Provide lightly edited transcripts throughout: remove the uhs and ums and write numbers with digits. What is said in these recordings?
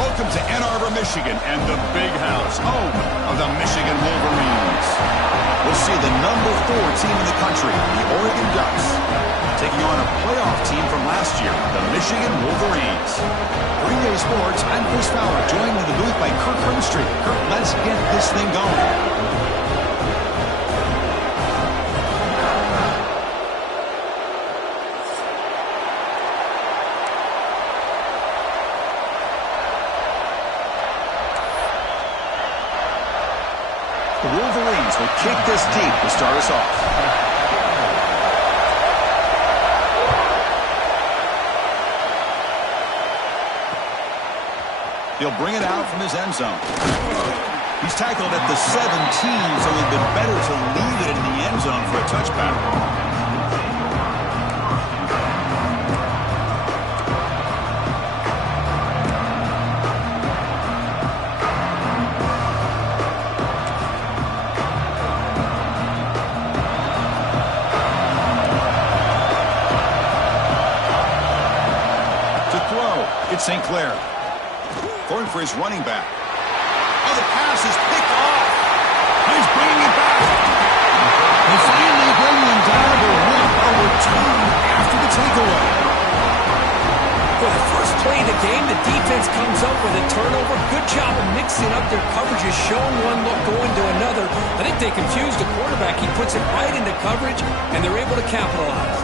Welcome to Ann Arbor, Michigan, and the Big House, home of the Michigan Wolverines. We'll see the number 4 team in the country, the Oregon Ducks, taking on a playoff team from last year, the Michigan Wolverines. Green Day Sports, I'm Chris Fowler, joined in the booth by Kirk Herbstreit. Kirk, let's get this thing going. The Wolverines will kick this deep to start us off. He'll bring it out from his end zone. He's tackled at the 17, so it would have been better to leave it in the end zone for a touchback. It's St. Clair. Going for his running back. Oh, the pass is picked off. He's bringing it back. They finally bring him down to 1 return after the takeaway. For the first play of the game, the defense comes up with a turnover. Good job of mixing up their coverages, showing one look, going to another. I think they confused the quarterback. He puts it right into coverage, and they're able to capitalize.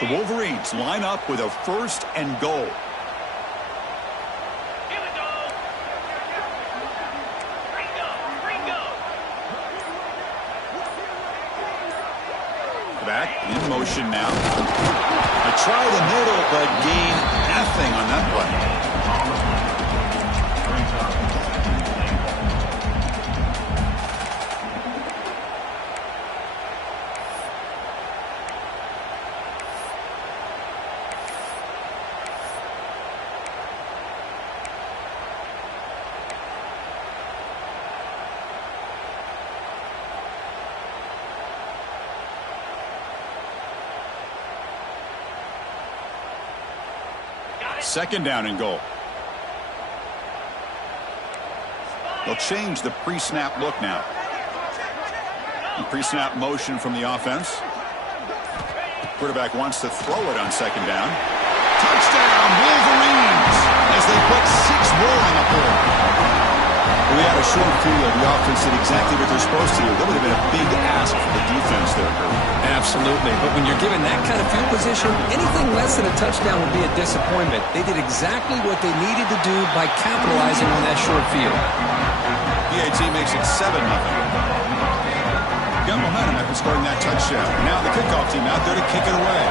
The Wolverines line up with a 1st and goal. Here we go. Ringo. Back in motion now. I try the middle, but gain nothing on that play. Second down and goal. They'll change the pre-snap look now. The pre-snap motion from the offense. Quarterback wants to throw it on 2nd down. Touchdown, Wolverines, as they put 6 more on the board. We had a short field. The offense did exactly what they're supposed to do. That would have been a big ask for the defense there, Kirk. Absolutely. But when you're given that kind of field position, anything less than a touchdown would be a disappointment. They did exactly what they needed to do by capitalizing on that short field. PAT makes it 7-0. Got momentum after scoring that touchdown. Now the kickoff team out there to kick it away.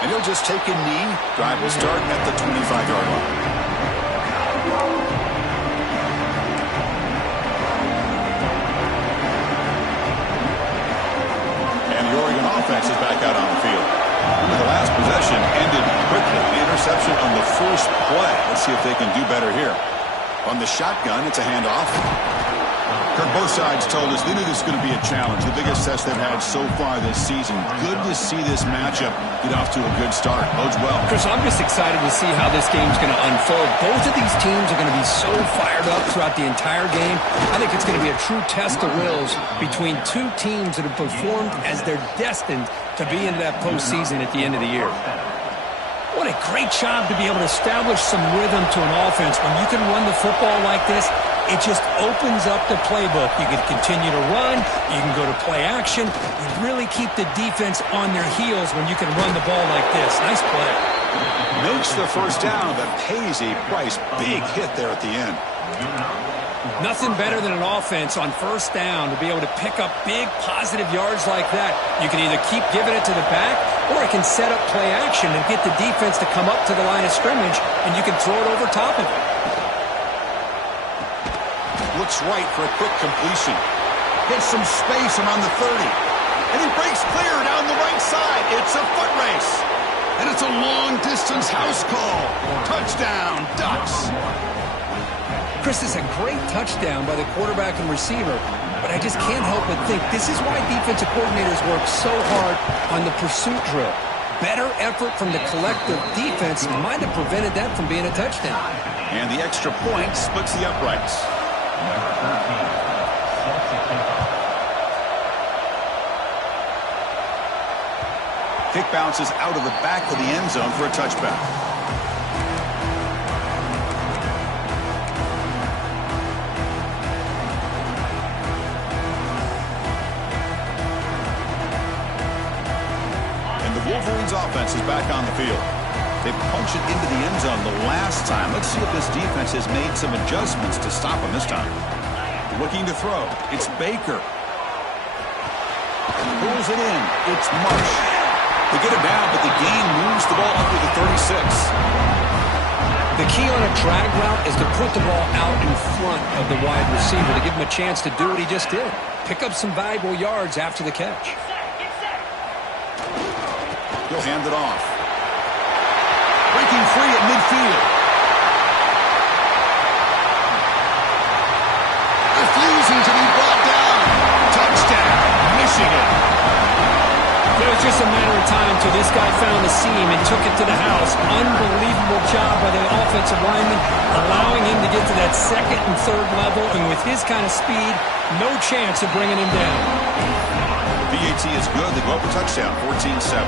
And he'll just take a knee. Drive will start at the 25-yard line. And the Oregon offense is back out on the field. The last possession ended quickly. The interception on the first play. Let's see if they can do better here. On the shotgun, it's a handoff. Kirk, both sides told us they knew this was going to be a challenge. The biggest test they've had so far this season. Good to see this matchup get off to a good start. Bodes well. Chris, I'm just excited to see how this game's going to unfold. Both of these teams are going to be so fired up throughout the entire game. I think it's going to be a true test of wills between two teams that have performed as they're destined to be into that postseason at the end of the year. What a great job to be able to establish some rhythm to an offense. When you can run the football like this, it just opens up the playbook. You can continue to run. You can go to play action. You really keep the defense on their heels when you can run the ball like this. Nice play. Makes the first down, but pays a price. Big hit there at the end. Nothing better than an offense on first down to be able to pick up big positive yards like that. You can either keep giving it to the back, or it can set up play action and get the defense to come up to the line of scrimmage, and you can throw it over top of it. Looks right for a quick completion. Gets some space around the 30. And he breaks clear down the right side. It's a foot race. And it's a long-distance house call. Touchdown, Ducks. Chris, is a great touchdown by the quarterback and receiver, but I just can't help but think this is why defensive coordinators work so hard on the pursuit drill. Better effort from the collective defense might have prevented that from being a touchdown. And the extra point splits the uprights. Kick bounces out of the back of the end zone for a touchback. And the Wolverines offense is back on the field. They punched it into the end zone the last time. Let's see if this defense has made some adjustments to stop them this time. Looking to throw. It's Baker. Pulls it in. It's Marsh. They get it down, but the gain moves the ball up to the 36. The key on a drag route is to put the ball out in front of the wide receiver to give him a chance to do what he just did. Pick up some valuable yards after the catch. He'll hand it off. Breaking free at midfield. Refusing to be brought down. Touchdown, Michigan. It was just a matter of time until this guy found the seam and took it to the house. Unbelievable job by the offensive lineman, allowing him to get to that second and third level, and with his kind of speed, no chance of bringing him down. VAT is good. They go up a touchdown, 14-7.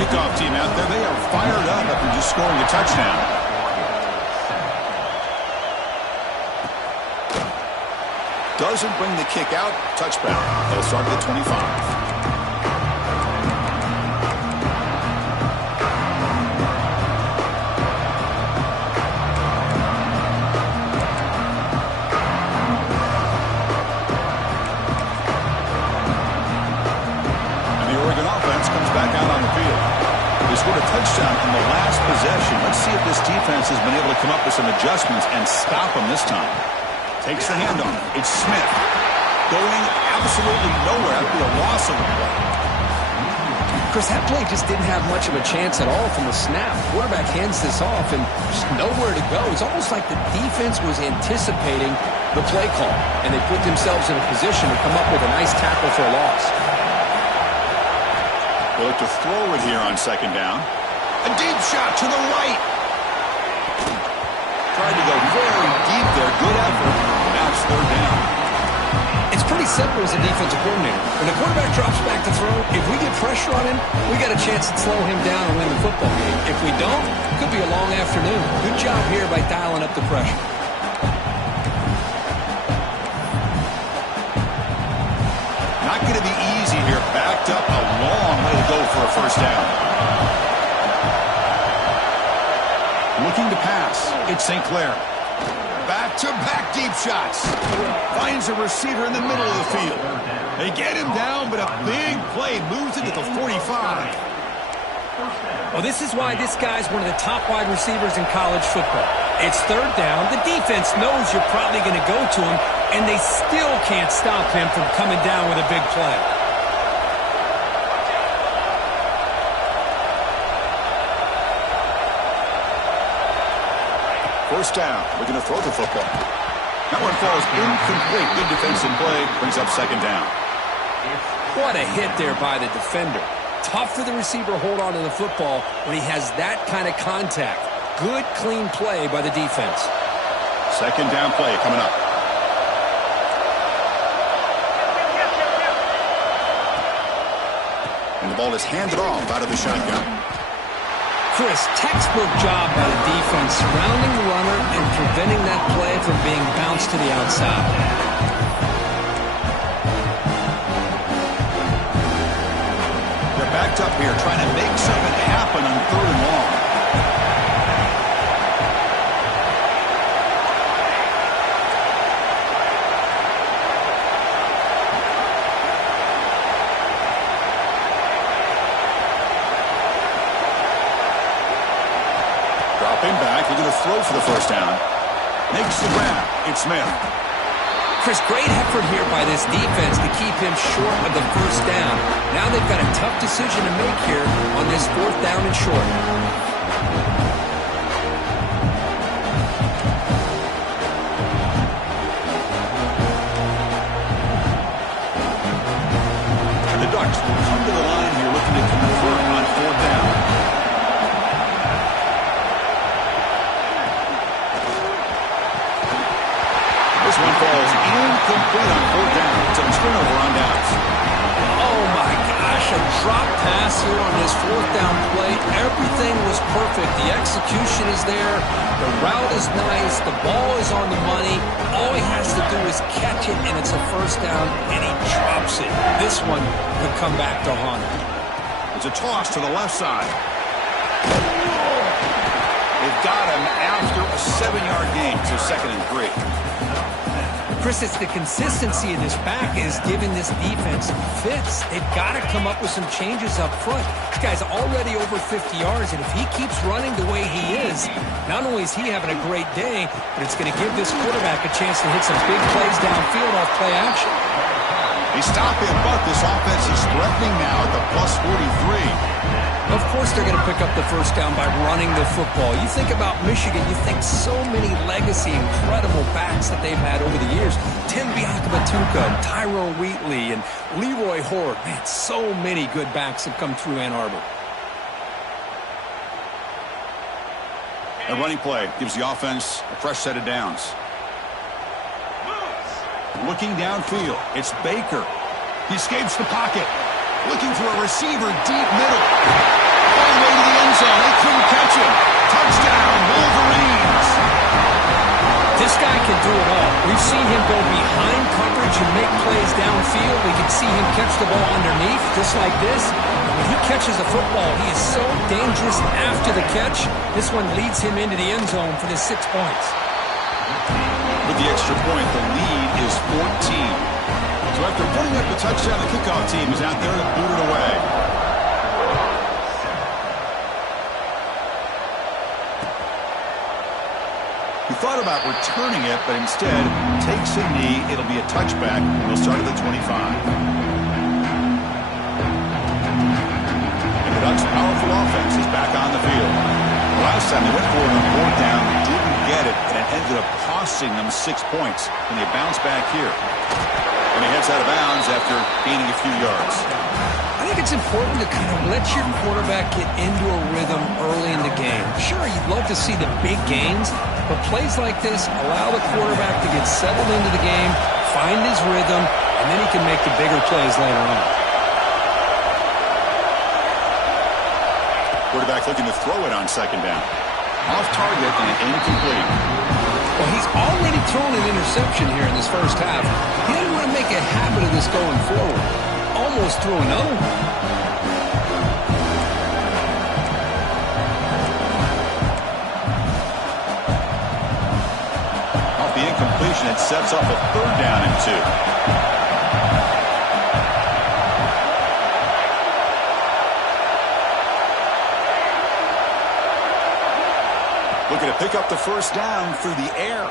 Kickoff team out there, they are fired up after just scoring a touchdown. Doesn't bring the kick out. Touchback. They'll start at the 25. A touchdown in the last possession. Let's see if this defense has been able to come up with some adjustments and stop them this time. Takes the handoff. It's Smith. Going absolutely nowhere. That'd be a loss of the play. Chris, that play just didn't have much of a chance at all from the snap. Quarterback hands this off and just nowhere to go. It's almost like the defense was anticipating the play call, and they put themselves in a position to come up with a nice tackle for a loss. They look to throw it here on second down. A deep shot to the right. Tried to go very deep there. Good effort. Now it's third down. It's pretty simple as a defensive coordinator. When the quarterback drops back to throw, if we get pressure on him, we got a chance to slow him down and win the football game. If we don't, it could be a long afternoon. Good job here by dialing up the pressure. Not going to be easy here. Backed up a long way to go for a first down. Looking to pass. It's St. Clair. Back-to-back deep shots. Finds a receiver in the middle of the field. They get him down, but a big play moves it to the 45. Well, this is why this guy's one of the top wide receivers in college football. It's third down. The defense knows you're probably going to go to him, and they still can't stop him from coming down with a big play. First down. Looking to throw the football. That one falls incomplete. Good defensive play. Brings up second down. What a hit there by the defender. Tough for the receiver to hold on to the football when he has that kind of contact. Good, clean play by the defense. Second down play coming up. And the ball is handed off out of the shotgun. Chris, textbook job by the defense surrounding the runner and preventing that play from being bounced to the outside. They're backed up here trying to make something happen on third and long. Back, looking to throw for the first down. Makes the grab. It's Smith. Chris, great effort here by this defense to keep him short of the first down. Now they've got a tough decision to make here on this fourth down and short. falls incomplete on fourth down. It's a turnover on downs. Oh, my gosh, a drop pass here on this fourth down play. Everything was perfect. The execution is there. The route is nice. The ball is on the money. All he has to do is catch it, and it's a first down, and he drops it. This one could come back to haunt him. It's a toss to the left side. They've got him after a 7-yard gain, so 2nd and 3. Chris, it's the consistency of this back is giving this defense fits. They've got to come up with some changes up front. This guy's already over 50 yards, and if he keeps running the way he is, not only is he having a great day, but it's going to give this quarterback a chance to hit some big plays downfield off play action. They stop him, but this offense is threatening now at the plus 43. Of course they're going to pick up the first down by running the football. You think about Michigan, you think so many legacy, incredible backs that they've had over the years. Tim Biakabatuka, Tyrone Wheatley, and Leroy Horde. Man, so many good backs have come through Ann Arbor. A running play gives the offense a fresh set of downs. Looking downfield, it's Baker. He escapes the pocket. Looking for a receiver deep middle. All the way to the end zone. They couldn't catch him. Touchdown, Wolverines. This guy can do it all. We've seen him go behind coverage and make plays downfield. We can see him catch the ball underneath, just like this. When he catches the football, he is so dangerous after the catch. This one leads him into the end zone for the 6 points. With the extra point, the lead is 14. So after putting up the touchdown, the kickoff team is out there to boot it away. He thought about returning it, but instead takes a knee. It'll be a touchback. He'll start at the 25. And the Ducks' powerful offense is back on the field. The last time they went for it on fourth down, didn't get it, and it ended up costing them 6 points. And they bounce back here. And he heads out of bounds after gaining a few yards. I think it's important to kind of let your quarterback get into a rhythm early in the game. Sure, you'd love to see the big gains, but plays like this allow the quarterback to get settled into the game, find his rhythm, and then he can make the bigger plays later on. Quarterback looking to throw it on 2nd down. Off target and incomplete. Well, he's already thrown an interception here in this first half. He doesn't want to make a habit of this going forward. Almost threw another one. Off the incompletion, it sets up a 3rd down and 2. Looking to pick up the first down through the air.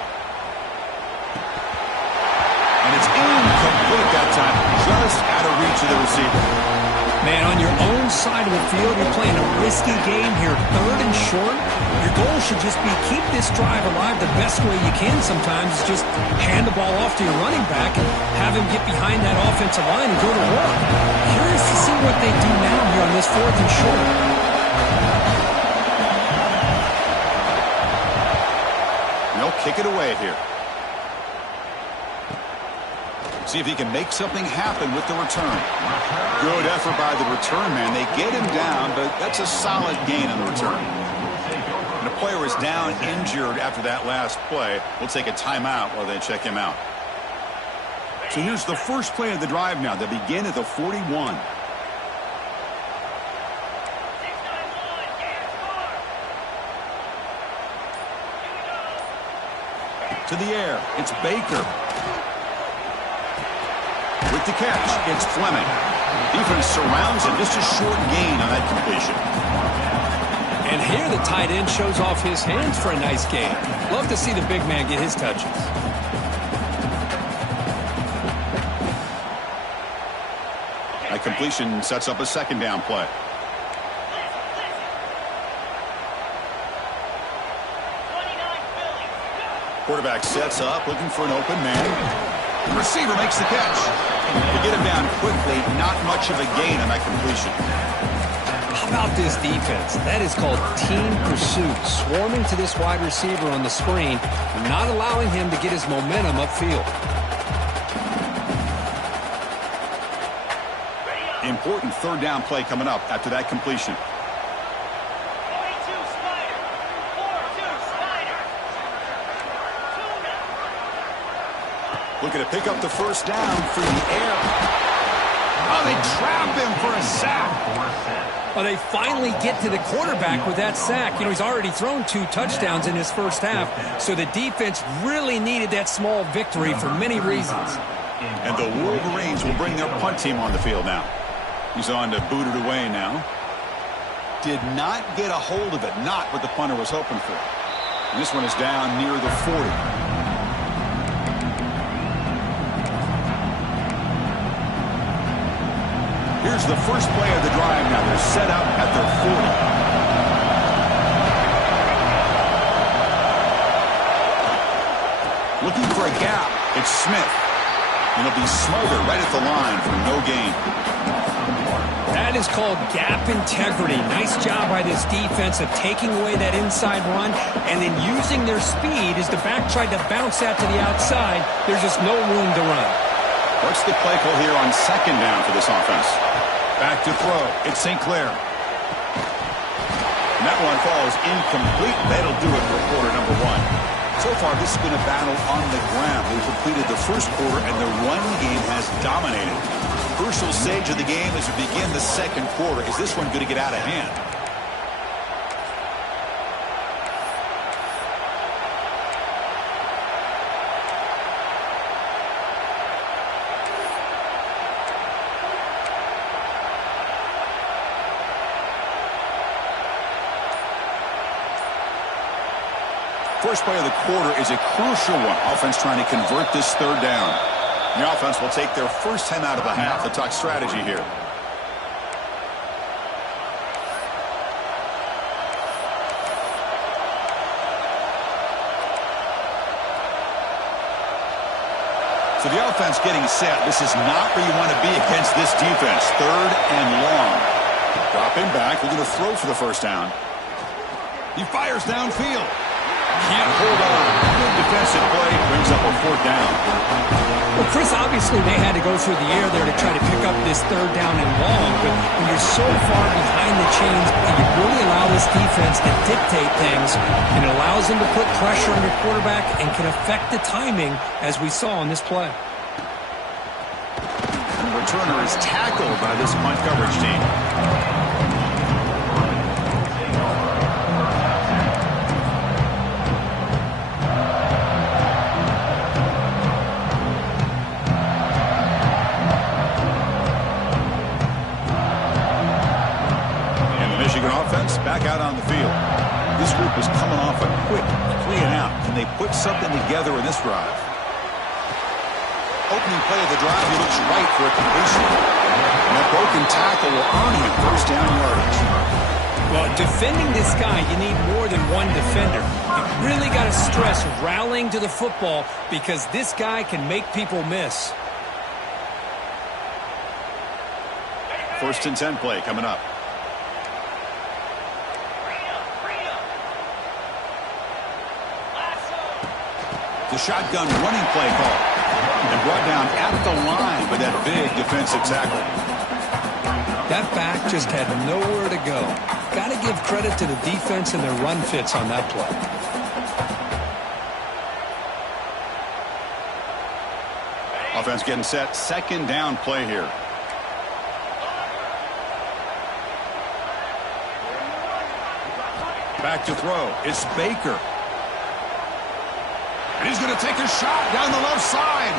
And it's incomplete that time. Just out of reach of the receiver. Man, on your own side of the field, you're playing a risky game here. 3rd and short. Your goal should just be keep this drive alive the best way you can sometimes. Is just hand the ball off to your running back and have him get behind that offensive line and go to work. Curious to see what they do now here on this 4th and short. They'll kick it away here. See if he can make something happen with the return. Good effort by the return man. They get him down, but that's a solid gain on the return. And the player is down injured after that last play. We'll take a timeout while they check him out. So here's the first play of the drive now. They begin at the 41. To the air, it's Baker. With the catch, it's Fleming. Defense surrounds him, just a short gain on that completion. And here the tight end shows off his hands for a nice gain. Love to see the big man get his touches. That completion sets up a 2nd down play. Quarterback sets up, looking for an open man. The receiver makes the catch. To get him down quickly, not much of a gain on that completion. How about this defense? That is called team pursuit, swarming to this wide receiver on the screen and not allowing him to get his momentum upfield. Important third down play coming up after that completion. 42 Spider. 4-2 Spider. 2 now. Looking to pick up the first down through the air. Oh, they trap him for a sack. Well, they finally get to the quarterback with that sack. You know, he's already thrown 2 touchdowns in his first half, so the defense really needed that small victory for many reasons. And the Wolverines will bring their punt team on the field now. He's on to boot it away now. Did not get a hold of it, not what the punter was hoping for. And this one is down near the 40. Here's the first play of the drive now. They're set up at their 40. Looking for a gap. It's Smith. And he'll be smothered right at the line for no gain. That is called gap integrity. Nice job by this defense of taking away that inside run and then using their speed as the back tried to bounce that to the outside. There's just no room to run. What's the play call here on second down for this offense? Back to throw. It's St. Clair. And that one falls incomplete. That'll do it for quarter number 1. So far, this has been a battle on the ground. We've completed the first quarter, and the run game has dominated. Crucial stage of the game as we begin the second quarter. Is this one going to get out of hand? First play of the quarter is a crucial one. Offense trying to convert this third down. The offense will take their first 10 out of the half to talk strategy here. So the offense getting set. This is not where you want to be against this defense. Third and long. Dropping back. We're going to throw for the first down. He fires downfield. Can't hold on. Good defensive play. Brings up a fourth down. Well, Chris, obviously they had to go through the air there to try to pick up this third down and long, but when you're so far behind the chains, you really allow this defense to dictate things, and it allows them to put pressure on your quarterback and can affect the timing, as we saw on this play. The returner is tackled by this punt coverage team. Offense back out on the field. This group is coming off a quick 3 and out. Can they put something together in this drive? Opening play of the drive, he looks right for a completion. And that broken tackle will earn him first down yardage. Well, defending this guy, you need more than one defender. You really got to stress rallying to the football because this guy can make people miss. First and 10 play coming up. The shotgun running play call. And brought down at the line by that big defensive tackle. That back just had nowhere to go. Got to give credit to the defense and their run fits on that play. Offense getting set. Second down play here. Back to throw. It's Baker. And he's going to take a shot down the left side.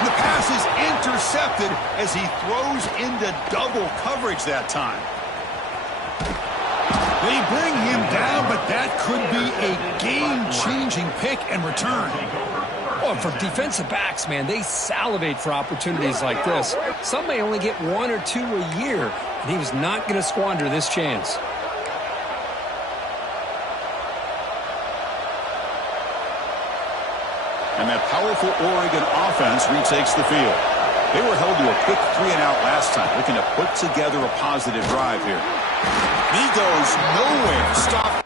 And the pass is intercepted as he throws into double coverage that time. They bring him down, but that could be a game-changing pick and return. Oh, for defensive backs, man, they salivate for opportunities like this. Some may only get 1 or 2 a year, and he was not going to squander this chance. And that powerful Oregon offense retakes the field. They were held to a quick 3 and out last time, looking to put together a positive drive here. He goes nowhere. Stop.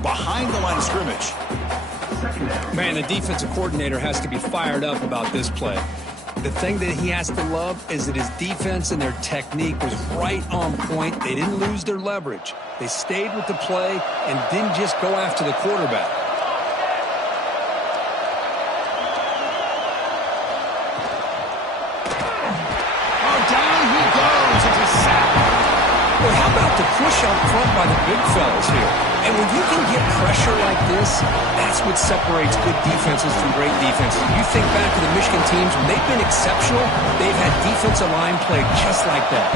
Behind the line of scrimmage. Man, the defensive coordinator has to be fired up about this play. The thing that he has to love is that his defense and their technique was right on point. They didn't lose their leverage. They stayed with the play and didn't just go after the quarterback. Oh, down he goes. It's a sack. Well, how about the push up front by the big fellas here? And when you can get pressure like this, that's what separates good defenses from great defenses. You think back to the Michigan teams, when they've been exceptional, they've had defensive line play just like that.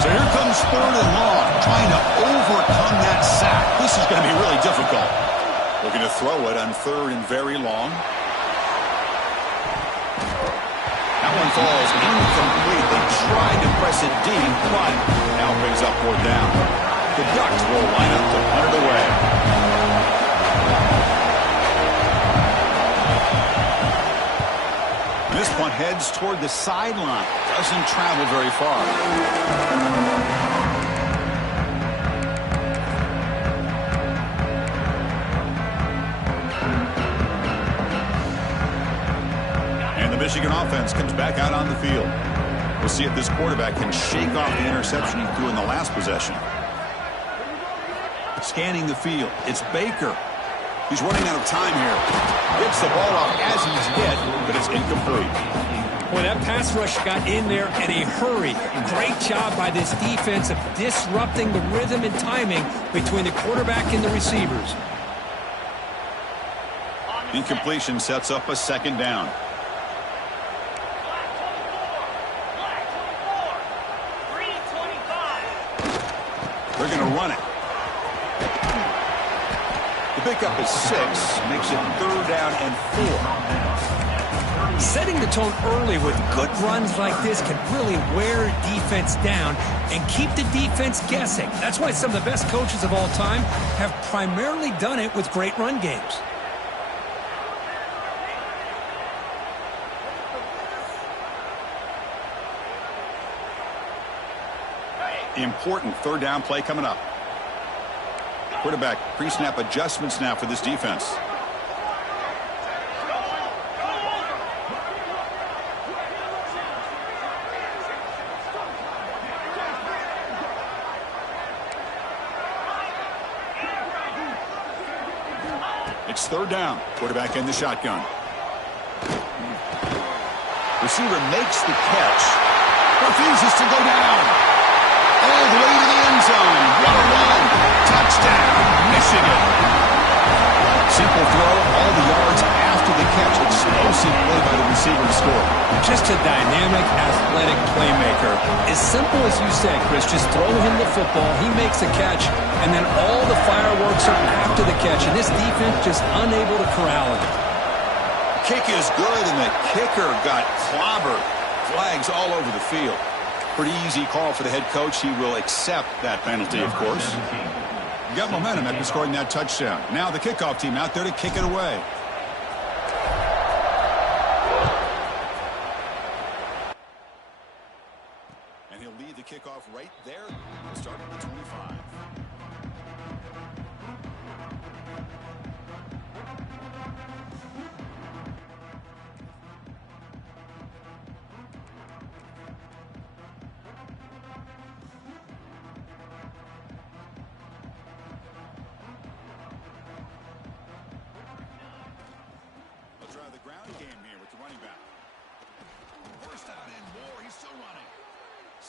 So here comes 3rd and long, trying to overcome that sack. This is going to be really difficult. Looking to throw it on 3rd and very long. That one falls incomplete. They tried to press it deep, but now brings up 4th down. The Ducks will line up to punt it away. This punt heads toward the sideline. Doesn't travel very far. Michigan offense comes back out on the field. We'll see if this quarterback can shake off the interception he threw in the last possession. Scanning the field. It's Baker. He's running out of time here. Gets the ball off as he's hit, but it's incomplete. Boy, that pass rush got in there in a hurry. Great job by this defense of disrupting the rhythm and timing between the quarterback and the receivers. Incompletion sets up a 2nd down. They're going to run it. The pickup is 6, makes it 3rd down and 4. Setting the tone early with good runs like this can really wear defense down and keep the defense guessing. That's why some of the best coaches of all time have primarily done it with great run games. Important 3rd down play coming up. Quarterback pre-snap adjustments now for this defense. It's 3rd down. Quarterback in the shotgun. Receiver makes the catch. Refuses to go down. All the way to the end zone. What a run. Touchdown, Michigan. Simple throw, all the yards after the catch. Explosive play by the receiver to score. Just a dynamic, athletic playmaker. As simple as you said, Chris, just throw him the football, he makes a catch, and then all the fireworks are after the catch, and this defense just unable to corral him. Kick is good, and the kicker got clobbered. Flags all over the field. Pretty easy call for the head coach. He will accept that penalty, of course. You got momentum after scoring that touchdown. Now the kickoff team out there to kick it away. And he'll lead the kickoff right there. Start at the 25.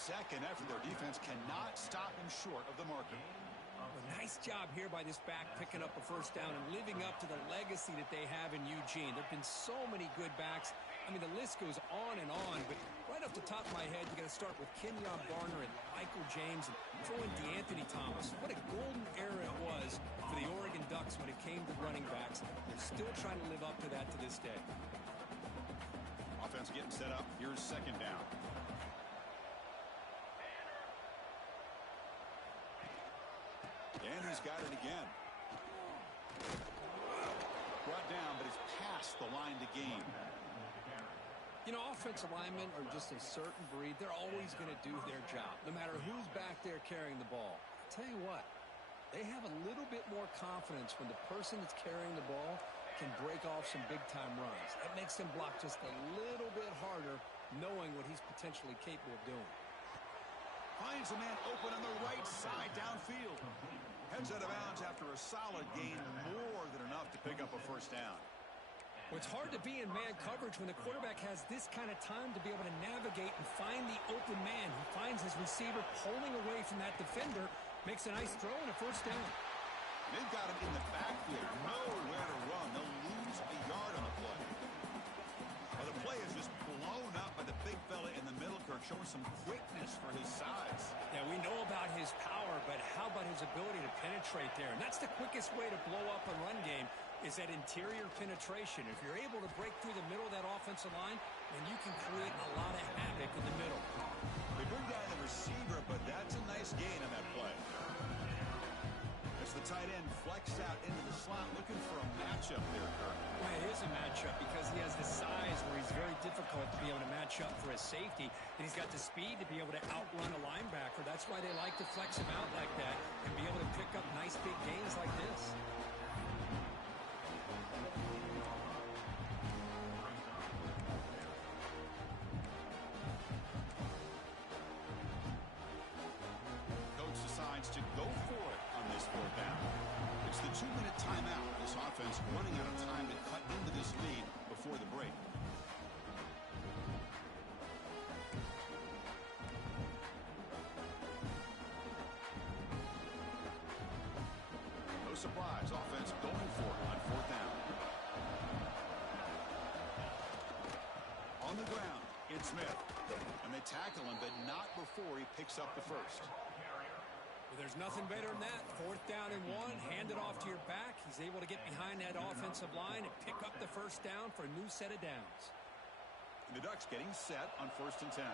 Second effort, their defense cannot stop him short of the marker. Nice job here by this back picking up a 1st down and living up to the legacy that they have in Eugene. There have been so many good backs. I mean, the list goes on and on, but right off the top of my head, you got to start with Kenyon Barner and Michael James and throw in DeAnthony Thomas. What a golden era it was for the Oregon Ducks when it came to running backs. They're still trying to live up to that to this day. Offense getting set up. Here's 2nd down. And he's got it again. Brought down, but it's past the line to gain. You know, offensive linemen are just a certain breed. They're always going to do their job, no matter who's back there carrying the ball. I'll tell you what, they have a little bit more confidence when the person that's carrying the ball can break off some big-time runs. That makes them block just a little bit harder, knowing what he's potentially capable of doing. Finds a man open on the right side downfield. Heads out of bounds after a solid gain, more than enough to pick up a 1st down. Well, it's hard to be in man coverage when the quarterback has this kind of time to be able to navigate and find the open man. He finds his receiver pulling away from that defender, makes a nice throw and a 1st down. They've got him in the backfield, nowhere to run. They'll lose a yard on the play. Well, the play is just blown up by the big fella in the middle, Kirk, showing some quickness for his size. Yeah, we know about his power, but how about his ability to penetrate there? And that's the quickest way to blow up a run game. is that interior penetration. If you're able to break through the middle of that offensive line, then you can create a lot of havoc in the middle. They bring down the receiver, but that's a nice gain on that play. As the tight end flexed out into the slot, looking for a matchup there, Kirk. Well, it is a matchup because he has the size where he's very difficult to be able to match up for his safety, and he's got the speed to be able to outrun a linebacker. That's why they like to flex him out like that and be able to pick up nice big gains like this. Decides to go for it on this 4th down. It's the 2-minute timeout. This offense running out of time to cut into this lead before the break. No surprise, offense going for it on 4th down. On the ground, it's Smith. And they tackle him, but not before he picks up the first. Well, there's nothing better than that. 4th down and 1, hand it off to your back. He's able to get behind that offensive line and pick up the first down for a new set of downs. And the Ducks getting set on 1st and 10.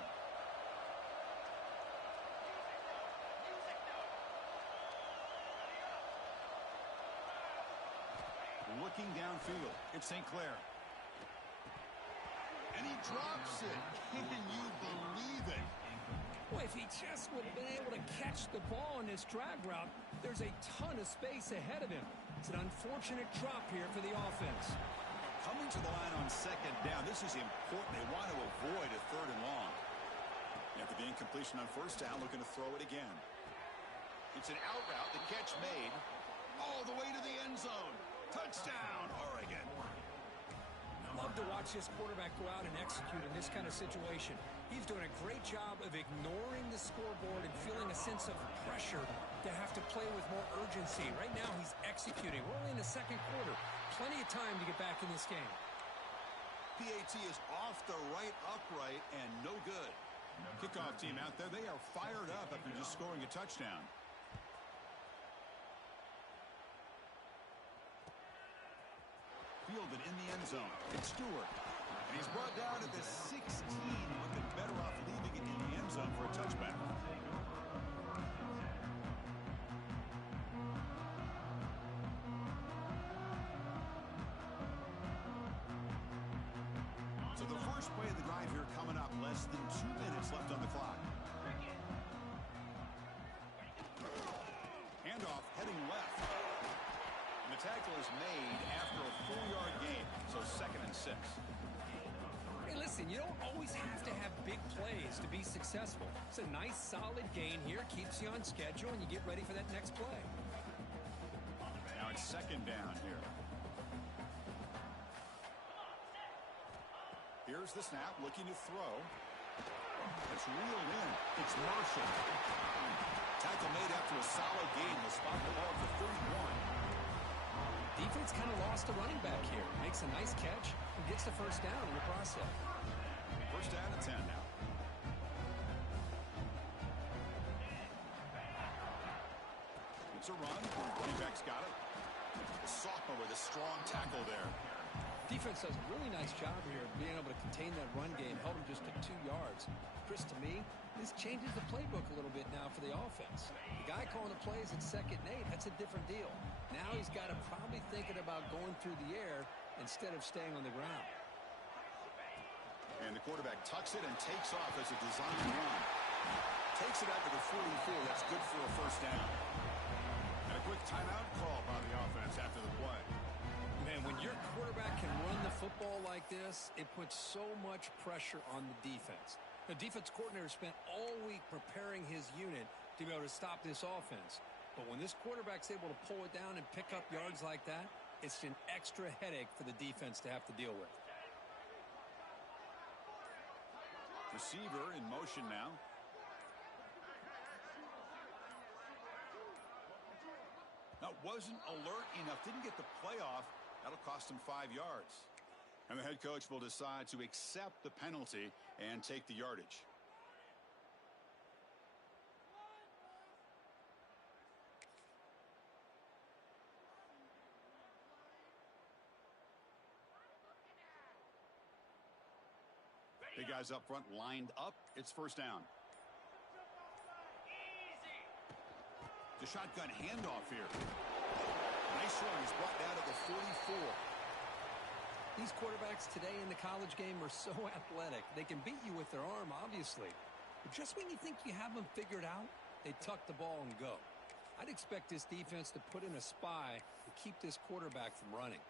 Looking downfield, it's St. Clair. And he drops it. Can you believe it? Well, if he just would have been able to catch the ball on this drag route, there's a ton of space ahead of him. It's an unfortunate drop here for the offense. Coming to the line on 2nd down, this is important. They want to avoid a 3rd and long. After the incompletion on 1st down, looking to throw it again. It's an out route, the catch made all the way to the end zone. Touchdown, Oregon. Love to watch this quarterback go out and execute in this kind of situation. He's doing a great job of ignoring the scoreboard and feeling a sense of pressure to have to play with more urgency. Right now, he's executing. We're only in the 2nd quarter. Plenty of time to get back in this game. PAT is off the right upright and no good. Kickoff team out there, they are fired up after just scoring a touchdown. Fielded in the end zone. It's Stewart. And he's brought down at the 16. Looking better off leaving it in the end zone for a touchback. So the first play of the drive here coming up. Less than 2 minutes left on the clock. Handoff heading left. The tackle is made after a 4-yard gain, so 2nd and 6. Hey, listen, you don't always have to have big plays to be successful. It's a nice, solid gain here, keeps you on schedule, and you get ready for that next play. Now it's 2nd down here. Here's the snap, looking to throw. It's reeled in. It's Marshall. Tackle made after a solid gain. Will spot the ball for 31. Defense kind of lost a running back here. Makes a nice catch and gets the first down in the process. First down and 10 now. It's a run. Running back's got it. The sophomore with a strong tackle there. Defense does a really nice job here of being able to contain that run game, held him just to 2 yards. Chris, to me, this changes the playbook a little bit now for the offense. The guy calling the plays at 2nd and 8, that's a different deal. Now he's got to probably thinking about going through the air instead of staying on the ground. And the quarterback tucks it and takes off as a design run. Takes it out to the 44. That's good for a first down. And a quick timeout call by the offense after the play. Man, when your quarterback can run the football like this, it puts so much pressure on the defense. The defense coordinator spent all week preparing his unit to be able to stop this offense. But when this quarterback's able to pull it down and pick up yards like that, it's an extra headache for the defense to have to deal with. Receiver in motion now. That wasn't alert enough. Didn't get the play off. That'll cost him 5 yards. And the head coach will decide to accept the penalty and take the yardage. guys up front lined up. It's first down. Easy. The shotgun handoff here. Nice run. He's brought down to the 44. These quarterbacks today in the college game are so athletic. They can beat you with their arm, obviously. But just when you think you have them figured out, they tuck the ball and go. I'd expect this defense to put in a spy to keep this quarterback from running.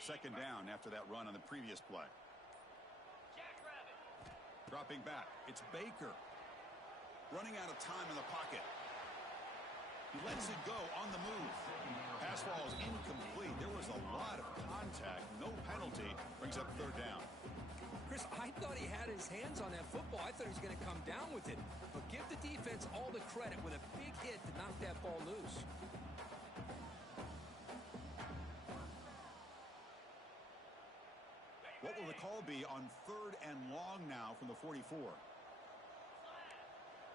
Second down after that run on the previous play. Jackrabbit. Dropping back. It's Baker. Running out of time in the pocket. He lets it go on the move. Pass ball is incomplete. There was a lot of contact. No penalty. Brings up third down. Chris, I thought he had his hands on that football. I thought he was going to come down with it. But give the defense all the credit with a big hit to knock that ball loose. What will the call be on third and long now from the 44?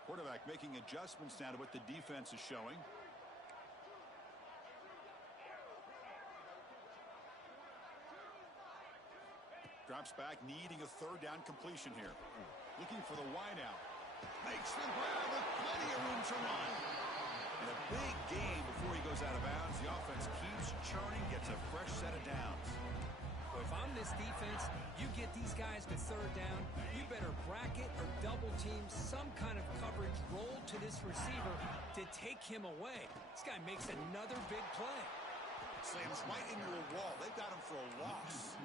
Quarterback making adjustments now to what the defense is showing. Drops back, needing a third down completion here. Looking for the wideout. Makes the grab with plenty of room to run. And a big gain before he goes out of bounds. The offense keeps churning, gets a fresh set of downs. Well, if I'm this defense, you get these guys to third down, you better bracket or double team some kind of coverage roll to this receiver to take him away. This guy makes another big play. Slams right into a wall. They've got him for a loss.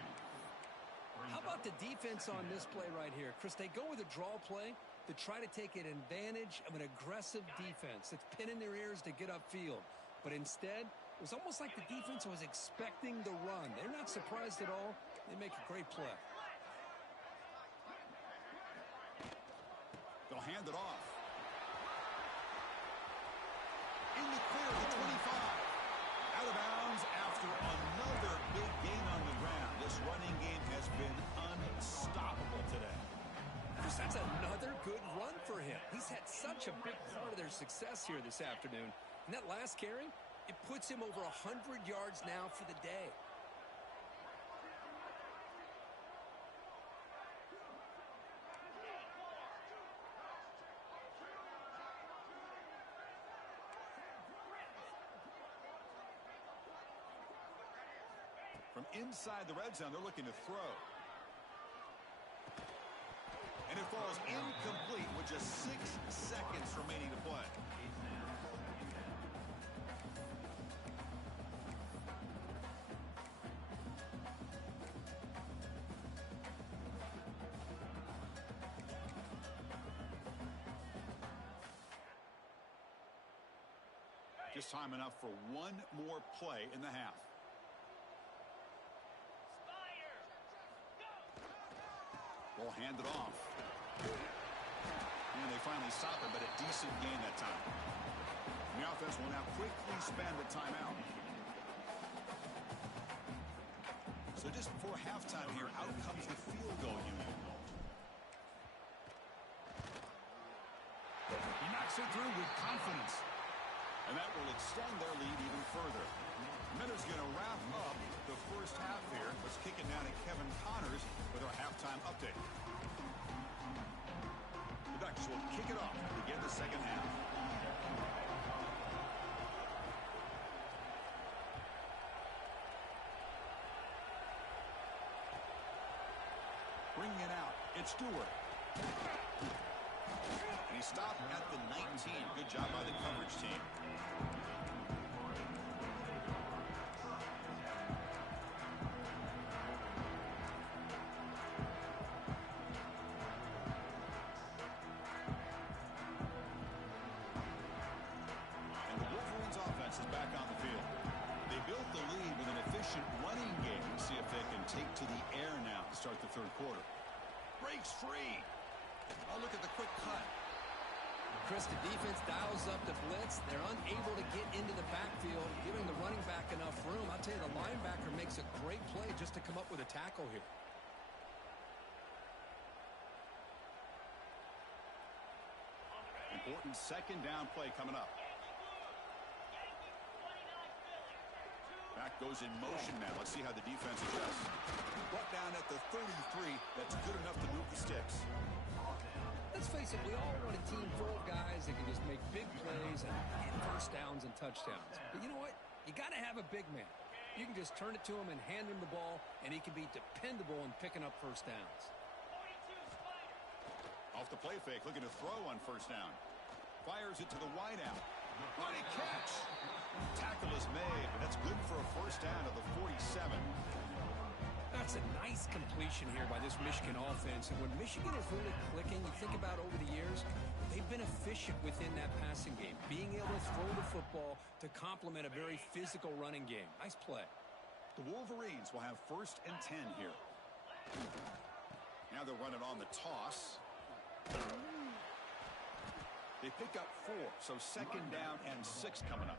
How about the defense on this play right here? Chris, they go with a draw play to try to take an advantage of an aggressive defense that's pinning their ears to get upfield. But instead, it was almost like the defense was expecting the run. They're not surprised at all. They make a great play. They'll hand it off. In the clear at the 25. Out of bounds after another big gain on the ground. This running game has been unstoppable today. Chris, that's another good run for him. He's had such a big part of their success here this afternoon. And that last carry, it puts him over 100 yards now for the day. From inside the red zone, they're looking to throw. And it falls incomplete with just 6 seconds remaining to play. Just time enough for one more play in the half. Ball handed off. And they finally stop it, but a decent gain that time. The offense will now quickly spend the timeout. So just before halftime here, out comes the field goal unit. He knocks it through with confidence. And that will extend their lead even further. Minter's going to wrap up the first half here. Let's kick it down to Kevin Connors with our halftime update. The Ducks will kick it off to begin the second half. Bringing it out, it's Stewart. And he stopped at the 19. Good job by the coverage team. Is back on the field. They built the lead with an efficient running game. Let's see if they can take to the air now to start the third quarter. Breaks free. Oh, look at the quick cut. Chris, the defense dials up the blitz. They're unable to get into the backfield, giving the running back enough room. I'll tell you, the linebacker makes a great play just to come up with a tackle here. Important second down play coming up. Back goes in motion now. Let's see how the defense adjusts. Brought down at the 33. That's good enough to move the sticks. Let's face it, we all want a team full of guys that can just make big plays and get first downs and touchdowns. But you know what? You got to have a big man. You can just turn it to him and hand him the ball, and he can be dependable in picking up first downs. 42, Spider. Off the play fake, looking to throw on first down. Fires it to the wideout. Running catch. Tackle is made, but that's good for a first down at the 47. That's a nice completion here by this Michigan offense. And when Michigan is really clicking, you think about over the years, they've been efficient within that passing game, being able to throw the football to complement a very physical running game. Nice play. The Wolverines will have 1st and 10 here. Now they're running on the toss. They pick up 4, so 2nd down and 6 coming up.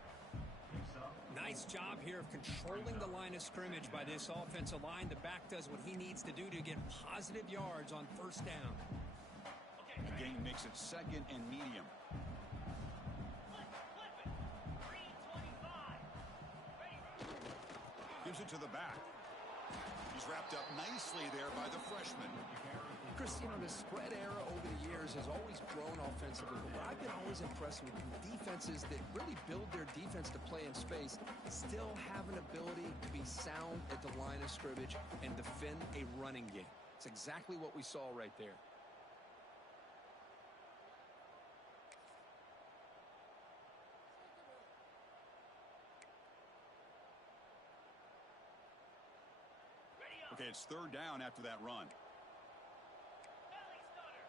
Nice job here of controlling the line of scrimmage by this offensive line. The back does what he needs to do to get positive yards on first down. The gain makes it 2nd and medium. Flip it. 325. Ready. Gives it to the back. He's wrapped up nicely there by the freshman. Chris, you know, the spread era over the years has always grown offensively, but I've been always impressed with defenses that really build their defense to play in space, still have an ability to be sound at the line of scrimmage and defend a running game. It's exactly what we saw right there. Ready up. Okay, it's 3rd down after that run. Belly stunner.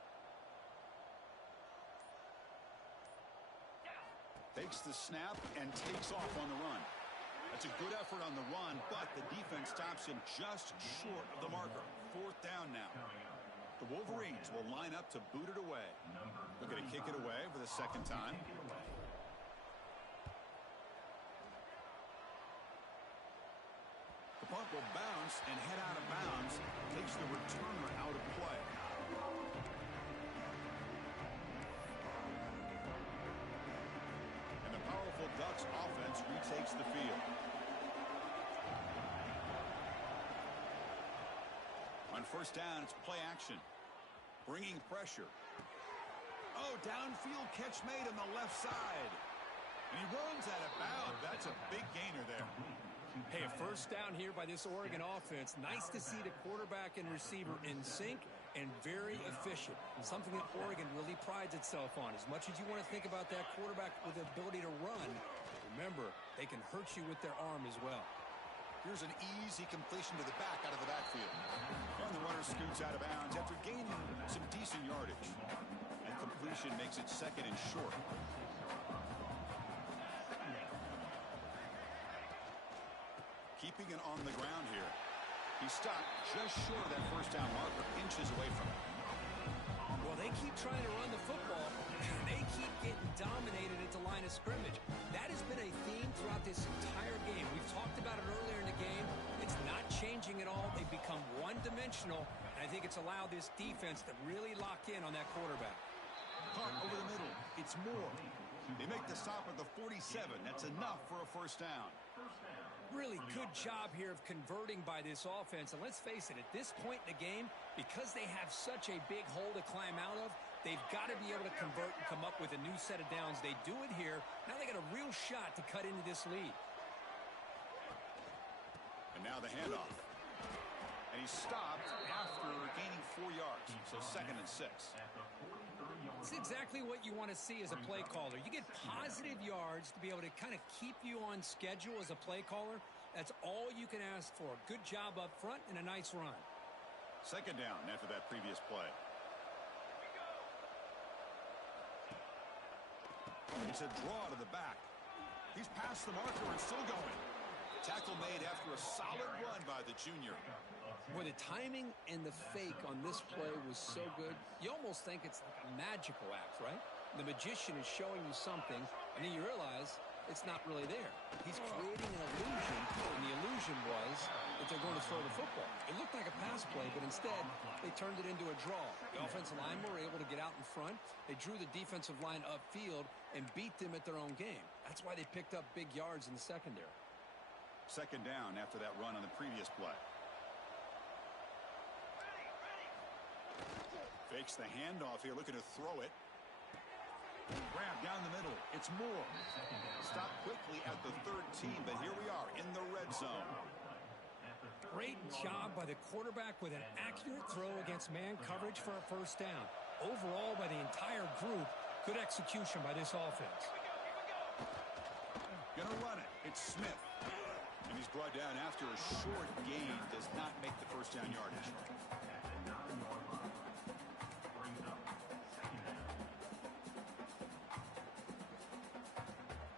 Down. Takes the snap and takes off on the run. That's a good effort on the run, but the defense stops him just short of the marker. 4th down now. The Wolverines will line up to boot it away. Looking to kick it away for the 2nd time. The punt will bounce and head out of bounds. Takes the returner out of play. And the powerful Ducks offense retakes the field. On 1st down, it's play action. Bringing pressure. Oh, downfield catch made on the left side. And he runs out of bounds. That's a big gainer there. Hey, a first down here by this Oregon offense. Nice to see the quarterback and receiver in sync and very efficient. Something that Oregon really prides itself on. As much as you want to think about that quarterback with the ability to run, remember, they can hurt you with their arm as well. Here's an easy completion to the back out of the backfield. And the runner scoots out of bounds after gaining some decent yardage. And completion makes it 2nd and short. Keeping it on the ground here. He stopped just short of that 1st down marker, inches away from it. Well, they keep trying to run the football, and they keep getting dominated at the line of scrimmage. That has been a theme throughout this entire game. We've talked about it earlier in the game. It's not changing at all. They've become one-dimensional, and I think it's allowed this defense to really lock in on that quarterback. Caught over the middle. It's Moore. They make the stop at the 47. That's enough for a 1st down. Really good job here of converting by this offense. And let's face it, at this point in the game, because they have such a big hole to climb out of, they've got to be able to convert and come up with a new set of downs. They do it here. Now they got a real shot to cut into this lead. And now the handoff. And he stopped after gaining 4 yards. So 2nd and 6. It's exactly what you want to see as a play caller. You get positive yards to be able to kind of keep you on schedule as a play caller. That's all you can ask for. Good job up front and a nice run. 2nd down after that previous play. It's a draw to the back. He's past the marker and still going. Tackle made after a solid run by the junior. Boy, the timing and the fake on this play was so good. You almost think it's like a magical act, right? The magician is showing you something, and then you realize it's not really there. He's creating an illusion, and the illusion was that they're going to throw the football. It looked like a pass play, but instead, they turned it into a draw. The offensive linemen were able to get out in front. They drew the defensive line upfield and beat them at their own game. That's why they picked up big yards in the secondary. Second down after that run on the previous play. Fakes the handoff here, looking to throw it. Grab down the middle. It's Moore. Stop quickly at the 13, but here we are in the red zone. Great job by the quarterback with an accurate throw against man coverage for a first down. Overall, by the entire group, good execution by this offense. Gonna run it. It's Smith. And he's brought down after a short gain. Does not make the first down yardage.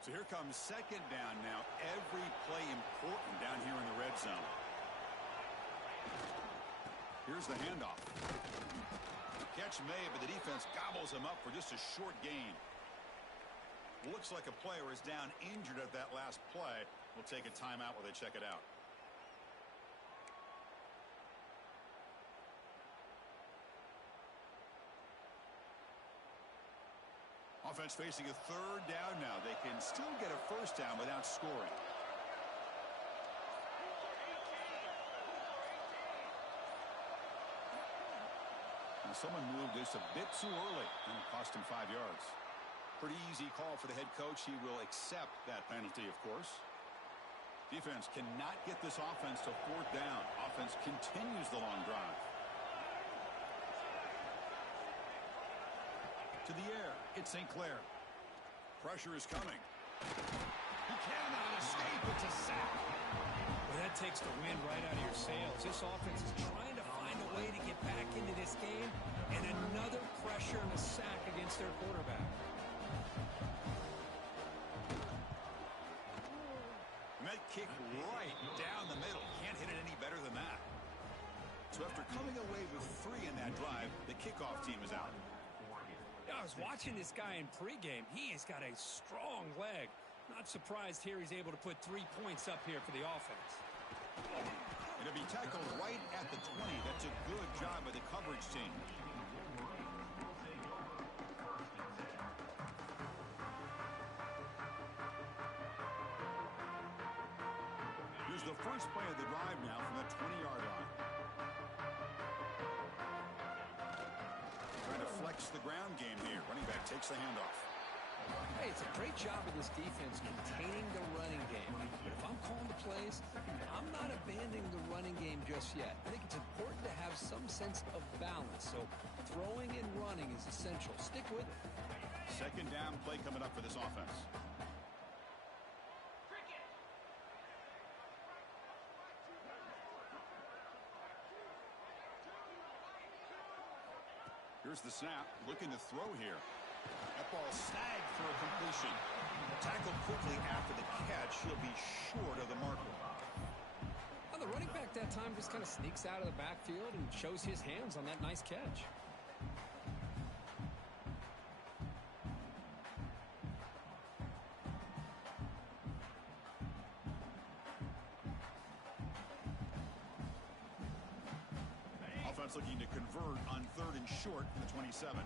So here comes second down now. Every play important down here in the red zone. Here's the handoff. Catch made, but the defense gobbles him up for just a short gain. Looks like a player is down injured at that last play. We'll take a timeout while they check it out. Offense facing a third down now. They can still get a first down without scoring. And someone moved this a bit too early, and it cost him 5 yards. Pretty easy call for the head coach. He will accept that penalty, of course. Defense cannot get this offense to fourth down. Offense continues the long drive. To the air, it's St. Clair. Pressure is coming. He cannot escape. It's a sack. Well, that takes the wind right out of your sails. This offense is trying to find a way to get back into this game, and another pressure and a sack against their quarterback. And that kick right down the middle. Can't hit it any better than that. So after coming away with 3 in that drive, the kickoff team is out. I was watching this guy in pregame. He has got a strong leg. Not surprised here he's able to put 3 points up here for the offense. It'll be tackled right at the 20. That's a good job by the coverage team. Here's the first play of the drive now from the 20-yard line. Trying to flex the ground game here. Running back takes the handoff. Hey, it's a great job of this defense containing the running game. But if I'm calling the plays, I'm not abandoning the running game just yet. I think it's important to have some sense of balance. So throwing and running is essential. Stick with it. Second down play coming up for this offense. Here's the snap, looking to throw here. That ball snagged for a completion. Tackled quickly after the catch. He'll be short of the marker. Well, the running back that time just kind of sneaks out of the backfield and shows his hands on that nice catch. Offense looking to convert on 3rd and short from the 27.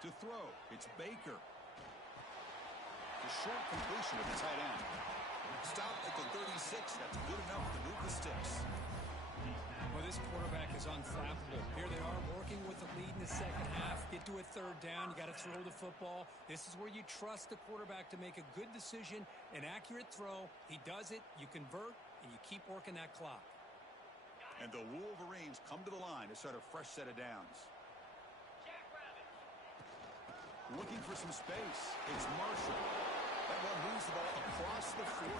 To throw, it's Baker. The short completion with the tight end. Stop at the 36. That's good enough to move the sticks. Well, this quarterback is unflappable. Here they are working with the lead in the second half. Get to a 3rd down. You got to throw the football. This is where you trust the quarterback to make a good decision, an accurate throw. He does it. You convert, and you keep working that clock. And the Wolverines come to the line to start a fresh set of downs. Looking for some space. It's Marshall. That one moves the ball across the 40.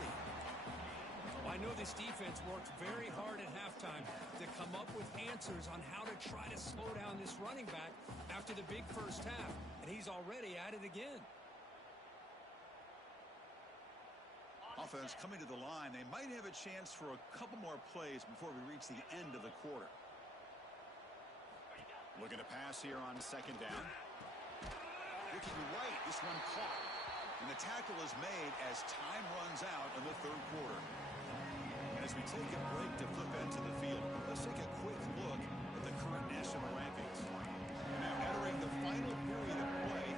Well, I know this defense worked very hard at halftime to come up with answers on how to try to slow down this running back after the big first half. And he's already at it again. Offense coming to the line. They might have a chance for a couple more plays before we reach the end of the quarter. Looking to pass here on 2nd down. Looking right, this one caught. And the tackle is made as time runs out in the 3rd quarter. And as we take a break to flip into the field, let's take a quick look at the current national rankings. And now entering the final period of play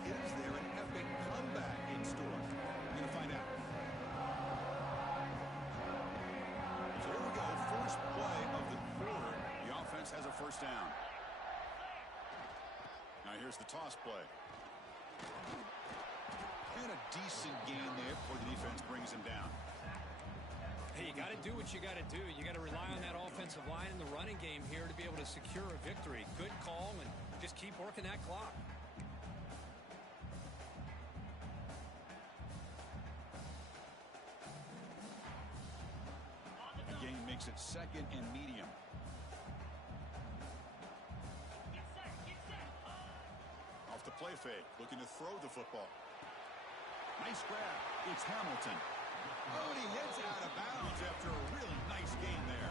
first down. Now here's the toss play. And a decent gain there before the defense brings him down. Hey, you got to do what you got to do. You got to rely on that offensive line in the running game here to be able to secure a victory. Good call, and just keep working that clock. The gain makes it second and medium. Get set, get set. Off the play fake, looking to throw the football. Nice grab. It's Hamilton. Oh, and he heads out of bounds after a really nice gain there.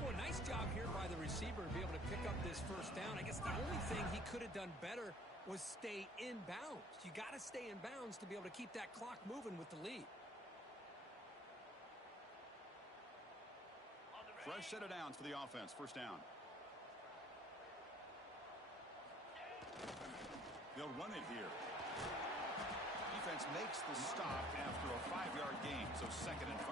Boy, nice job here by the receiver to be able to pick up this first down. I guess the only thing he could have done better was stay in bounds. You got to stay in bounds to be able to keep that clock moving with the lead. Fresh set of downs for the offense. First down. They'll run it here. Defense makes the stop after a 5-yard gain, so 2nd and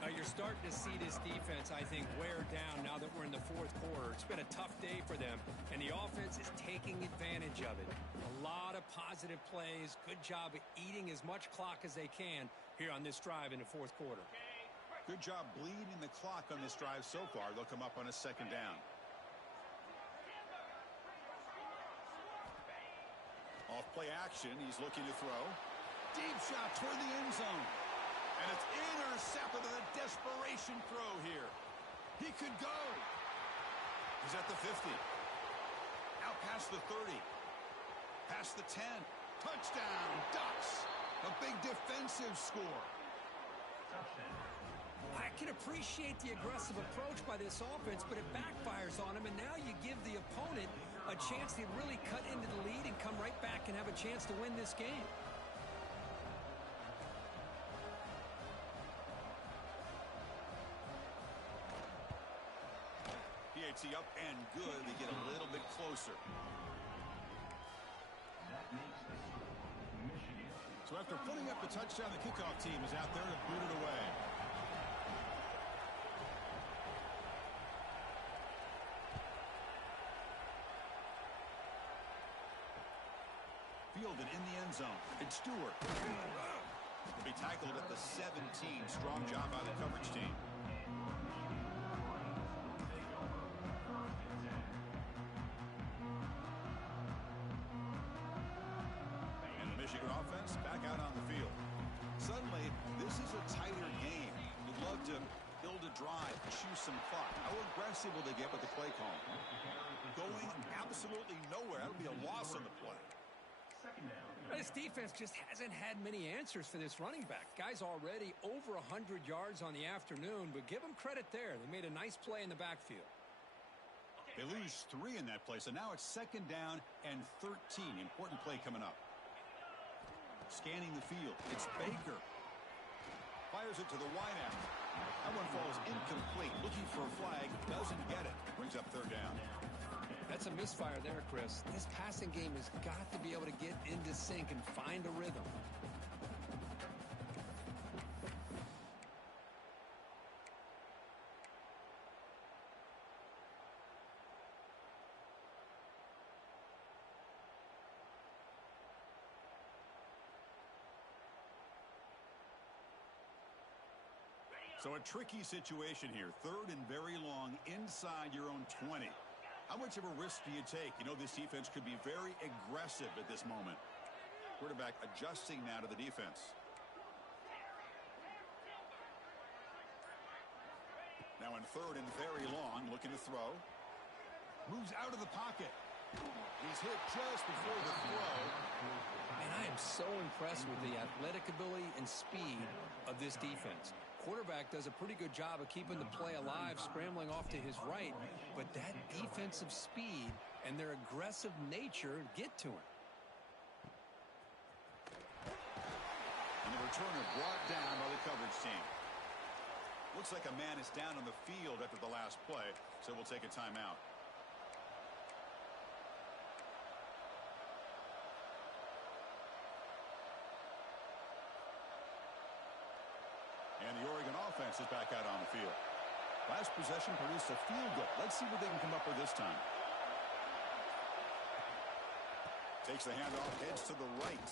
5. You're starting to see this defense, I think, wear down now that we're in the fourth quarter. It's been a tough day for them, and the offense is taking advantage of it. A lot of positive plays. Good job of eating as much clock as they can here on this drive in the fourth quarter. Good job bleeding the clock on this drive so far. They'll come up on a 2nd down. Off play action, he's looking to throw. Deep shot toward the end zone. And it's intercepted on a desperation throw here. He could go. He's at the 50. Out past the 30. Past the 10. Touchdown, Ducks. A big defensive score. I can appreciate the aggressive approach by this offense, but it backfires on him, and now you give the opponent a chance to really cut into the lead and come right back and have a chance to win this game. PAT up and good. They get a little bit closer. So after putting up the touchdown, the kickoff team is out there to boot it away. Fielded in the end zone. It's Stewart. Will be tackled at the 17. Strong job by the coverage team. And the Michigan offense back out on the field. Suddenly, this is a tighter game. You'd love to build a drive, chew some clock. How aggressive will they get with the play call? Going absolutely nowhere. That'll be a loss on the play. This defense just hasn't had many answers for this running back. Guy's already over 100 yards on the afternoon, but give them credit there. They made a nice play in the backfield. They lose 3 in that play, so now it's 2nd down and 13. Important play coming up. Scanning the field. It's Baker. Fires it to the wideout. That one falls incomplete. Looking for a flag. Doesn't get it. Brings up 3rd down. That's a misfire there, Chris. This passing game has got to be able to get into sync and find a rhythm. So a tricky situation here. 3rd and very long inside your own 20. How much of a risk do you take? You know this defense could be very aggressive at this moment. Quarterback adjusting now to the defense. Now in 3rd and very long, looking to throw. Moves out of the pocket. He's hit just before the throw. Man, I am so impressed with the athletic ability and speed of this defense. Quarterback does a pretty good job of keeping the play alive, scrambling off to his right, but that defensive speed and their aggressive nature get to him. And the returner brought down by the coverage team. Looks like a man is down on the field after the last play, so we'll take a timeout. And the Oregon offense is back out on the field. Last possession produced a field goal. Let's see what they can come up with this time. Takes the handoff, heads to the right.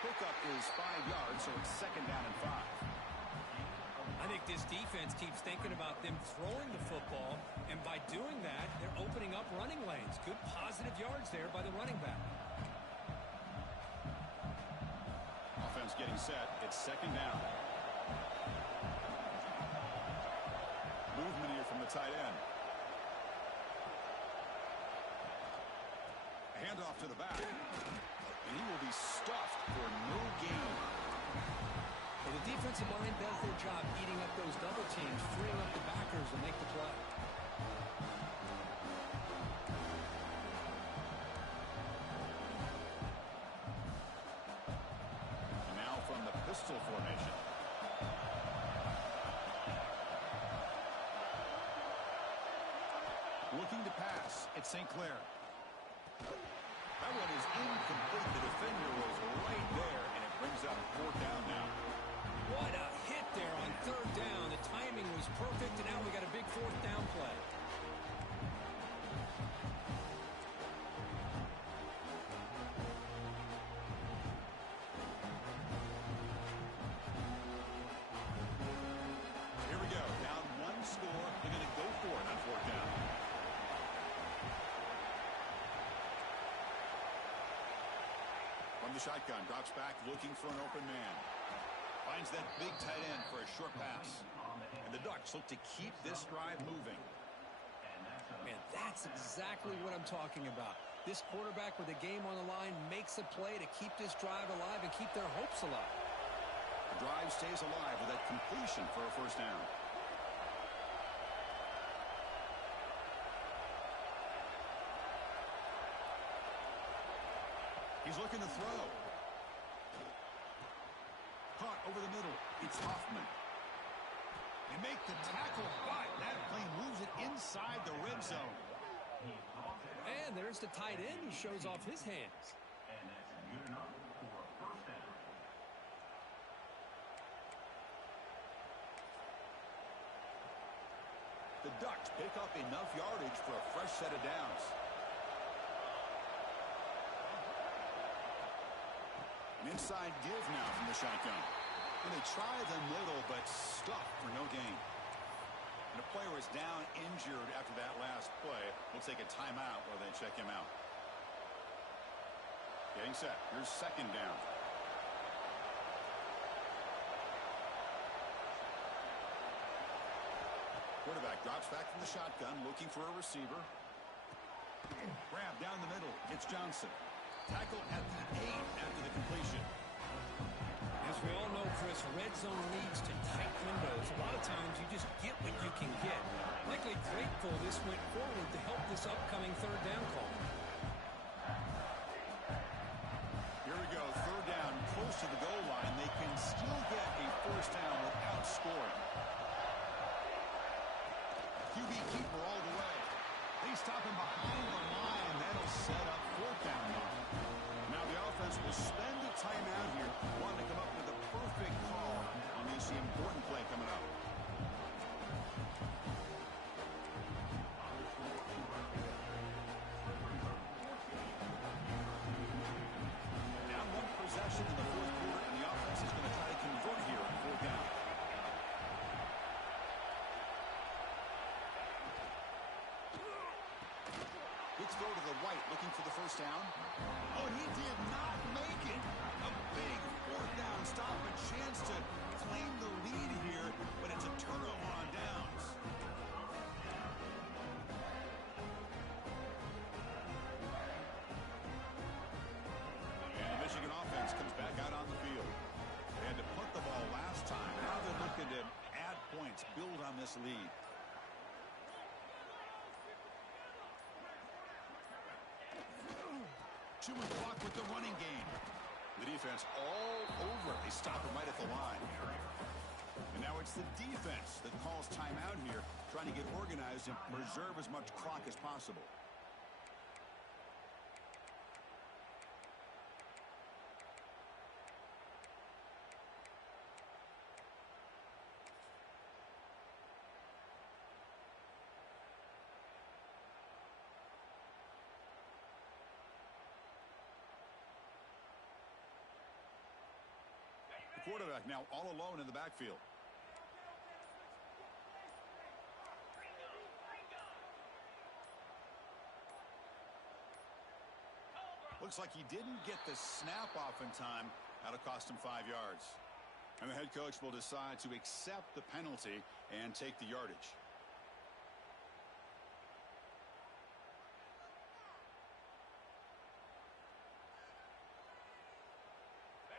Pickup is 5 yards, so it's second down and 5. I think this defense keeps thinking about them throwing the football, and by doing that, they're opening up running lanes. Good positive yards there by the running back. Offense getting set. It's second down. Movement here from the tight end. A handoff to the back. And he will be stuffed for no gain. Well, the defensive line does their job eating up those double teams, freeing up the backers to make the play. And now from the pistol formation. Looking to pass. It's St. Clair. That one is incomplete. The defender was right there, and it brings up fourth down now. What a hit there on third down. The timing was perfect, and now we got a big fourth down play. Here we go. Down one score. They're going to go for it on fourth down. From the shotgun, drops back, looking for an open man. Finds that big tight end for a short pass. And the Ducks look to keep this drive moving. Man, that's exactly what I'm talking about. This quarterback with a game on the line makes a play to keep this drive alive and keep their hopes alive. The drive stays alive with that completion for a first down. He's looking to throw. Caught over the middle. It's Hoffman. They make the tackle, but that play moves it inside the red zone. And there's the tight end who shows off his hands. And that's good enough for a first down. The Ducks pick up enough yardage for a fresh set of downs. An inside give now from the shotgun. And they try the middle, but stuffed for no gain. And a player is down injured after that last play. We'll take a timeout while they check him out. Getting set. Here's second down. Quarterback drops back from the shotgun, looking for a receiver. Grab down the middle. It's Johnson. Tackle at the 8 after the completion. As we all know, Chris, red zone leads to tight windows. A lot of times you just get what you can get. Likely grateful this went forward to help this upcoming third down call. Here we go, third down, close to the goal line. They can still get a first down without scoring. QB keeper all the way. They stop him behind the line. That'll set up fourth down now. Now the offense will spend a timeout here, wanting to come up with a perfect call on this important play coming up. Now one possession in the fourth quarter, and the offense is going to try to convert here on fourth down. Throw to the right, looking for the first down. Oh, he did not make it. A big fourth down stop, a chance to claim the lead here, but it's a turnover on downs. And the Michigan offense comes back out on the field. They had to punt the ball last time. Now they're looking to add points, build on this lead. Chewing clock with the running game. The defense all over it. They stop him right at the line. And now it's the defense that calls timeout here, trying to get organized and preserve as much clock as possible. quarterback now all alone in the backfield. Looks like he didn't get the snap off in time. That'll cost him 5 yards. And the head coach will decide to accept the penalty and take the yardage.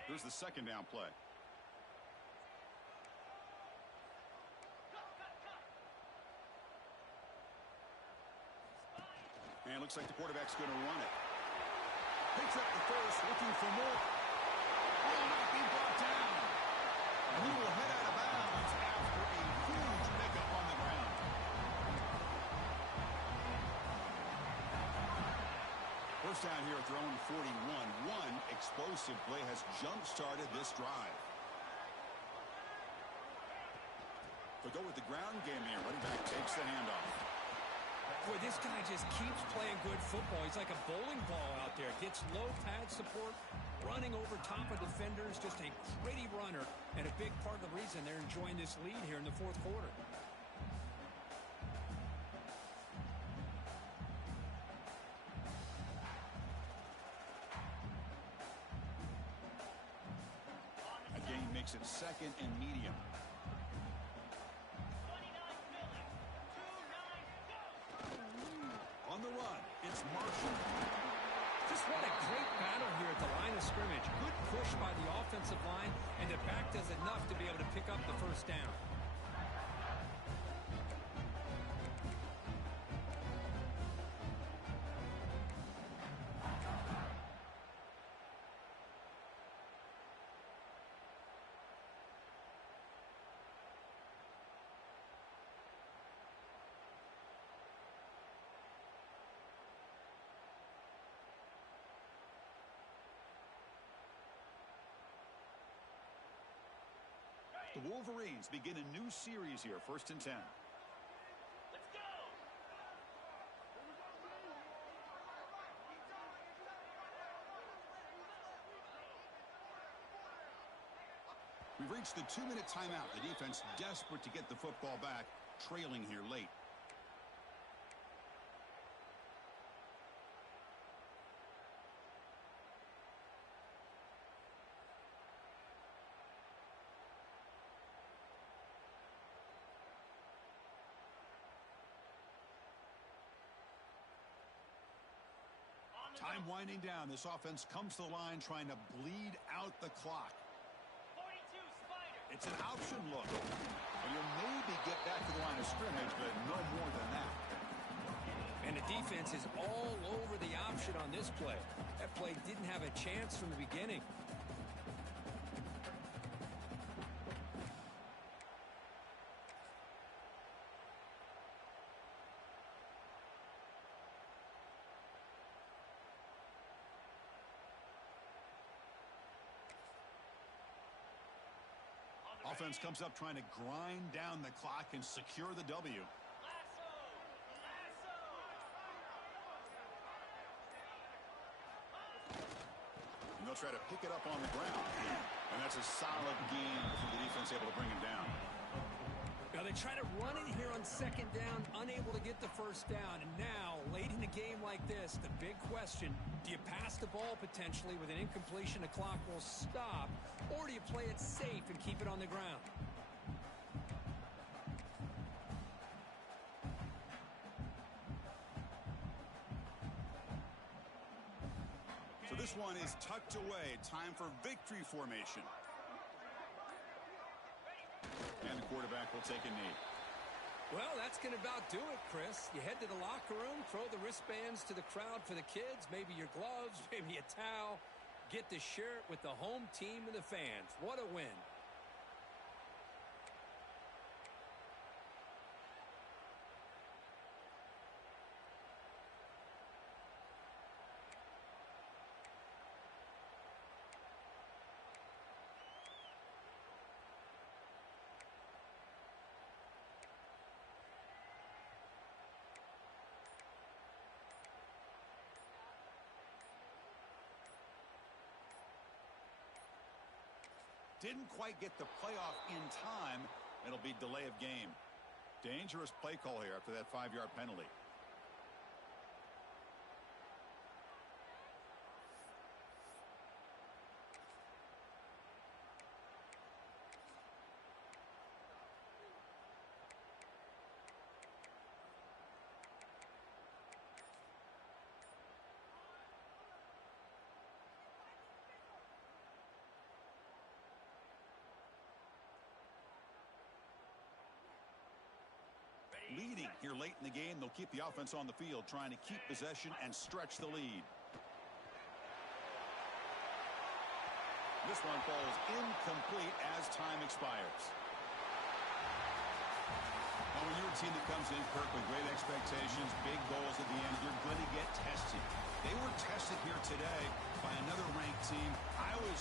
Here's the second down play. And it looks like the quarterback's going to run it. Picks up the first, looking for more. Will not be brought down. And he will head out of bounds after a huge pickup on the ground. First down here at their own 41. One explosive play has jump-started this drive. They'll go with the ground game here. Running back takes the handoff. Boy, this guy just keeps playing good football. He's like a bowling ball out there. Gets low pad support, running over top of defenders. Just a gritty runner, and a big part of the reason they're enjoying this lead here in the fourth quarter. A gain makes it second and medium. On the run, it's Marshall. Just what a great battle here at the line of scrimmage. Good push by the offensive line, and the back does enough to be able to pick up the first down. The Wolverines begin a new series here, 1st and 10. Let's go! We've reached the 2-minute timeout. The defense desperate to get the football back, trailing here late. Time winding down. This offense comes to the line trying to bleed out the clock. 42 Spider. It's an option look. And you'll maybe get back to the line of scrimmage, but no more than that. And the defense is all over the option on this play. That play didn't have a chance from the beginning. Offense comes up trying to grind down the clock and secure the W. Lasso! Lasso! And they'll try to pick it up on the ground. And that's a solid gain for the defense, able to bring him down. Now they try to run it here on 2nd down, unable to get the first down. And now, late in a game like this, the big question, do you pass the ball potentially with an incompletion, the clock will stop, or do you play it safe and keep it on the ground? So this one is tucked away. Time for victory formation. And the quarterback will take a knee. Well, that's going to about do it, Chris. You head to the locker room, throw the wristbands to the crowd for the kids, maybe your gloves, maybe a towel. Get to share it with the home team and the fans. What a win. Didn't quite get the playoff in time. It'll be delay of game. Dangerous play call here after that 5-yard penalty. Leading here late in the game, they'll keep the offense on the field, trying to keep possession and stretch the lead. This one falls incomplete as time expires. Now, when you're a team that comes in, Kirk, with great expectations, big goals at the end, you're going to get tested. They were tested here today by another ranked team. I was